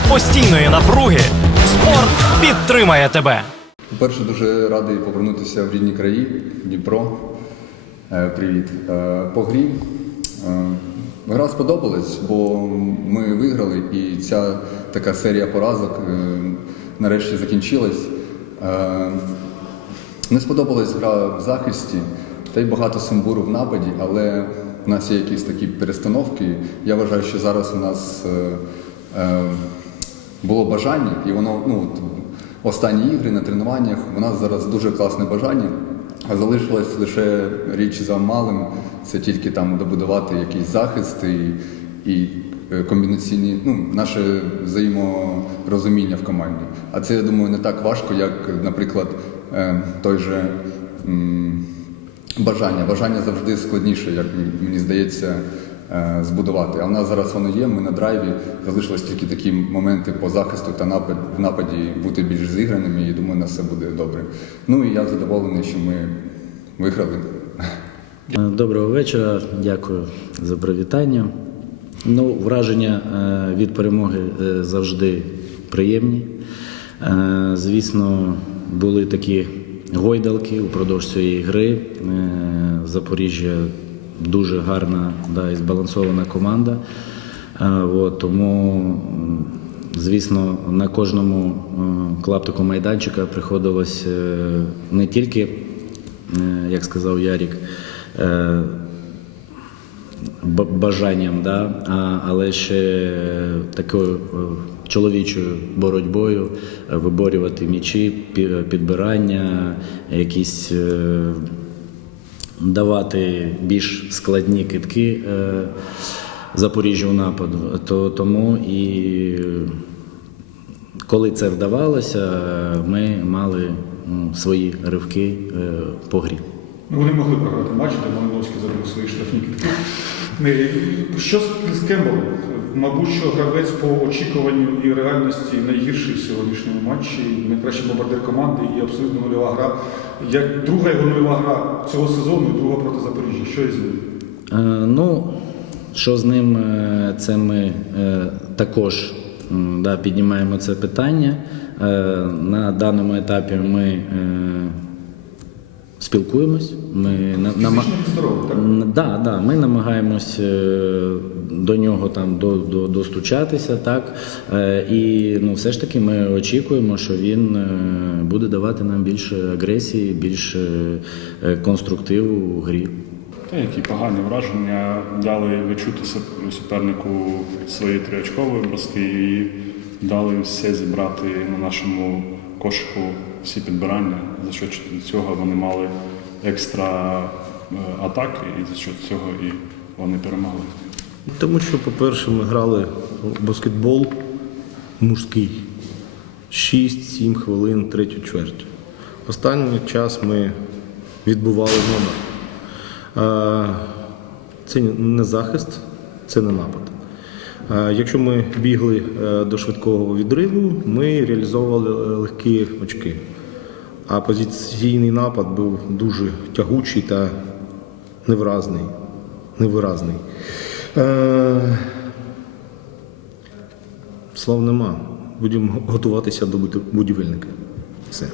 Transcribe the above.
серед постійної напруги спорт підтримає тебе. По-перше, дуже радий повернутися в рідні краї, Дніпро. Е, Привіт. Е, По грі. Е, Гра сподобалась, бо ми виграли, і ця така серія поразок нарешті закінчилась. Не сподобалась гра в захисті, та й багато сумбуру в нападі, але в нас є якісь такі перестановки. Я вважаю, що зараз у нас було бажання, і воно ну, останні ігри на тренуваннях. У нас зараз дуже класне бажання. А залишилась лише річ за малим. Це тільки там добудувати якийсь захист і, і е, комбінаційні, ну, наше взаєморозуміння в команді. А це, я думаю, не так важко, як, наприклад, е, той же бажання. Бажання завжди складніше, як мені здається, збудувати. А в нас зараз воно є, ми на драйві. Залишилось тільки такі моменти по захисту та напад, в нападі бути більш зіграними, і думаю, у нас все буде добре. Ну і я задоволений, що ми виграли. Доброго вечора, дякую за привітання. Ну, враження е, від перемоги е, завжди приємні. Е, Звісно, були такі гойдалки упродовж цієї гри. Е, Запоріжжя дуже гарна да, і збалансована команда. Е, От, тому, звісно, на кожному е, клаптику майданчика приходилось е, не тільки, як сказав Ярік, бажанням, да, але ще такою чоловічою боротьбою виборювати м'ячі, підбирання, якісь давати більш складні китки е, Запоріжжю нападу. То, тому і коли це вдавалося, ми мали м, свої ривки е, по грі. Ну, вони могли програти матч, де Малиновський забив свої штрафні кітки. Не, Що з, Кембелом? Мабуть, що гравець по очікуванню і реальності найгірший в сьогоднішньому матчі, найкращий бомбардир команди і абсолютно нульова гра. Як друга його нульова гра цього сезону і друга проти Запоріжжя. Що із ним? Е, Ну, що з ним, е, це ми е, також да, піднімаємо це питання. На даному етапі ми спілкуємось. Ми на, нама- так? Да, да, ми намагаємось е, до нього там до, до, достучатися, так. Е, І ну, все ж таки ми очікуємо, що він е, буде давати нам більше агресії, більше конструктиву у грі. Та які погані враження дали відчути суп- супернику свої триочкові броски і дали все зібрати на нашому кошику всі підбирання. За що цього вони мали екстра е, атаки, і за що цього і вони перемогли. Тому що, по-перше, ми грали в баскетбол мужський 6-7 хвилин третю чверть. Останній час ми відбували номер. Це не захист, це не напад. Якщо ми бігли е, до швидкого відриву, ми реалізовували е, легкі очки. А позиційний напад був дуже тягучий та невразний. невиразний. Е, Слов нема. Будемо готуватися до будівельника. Все.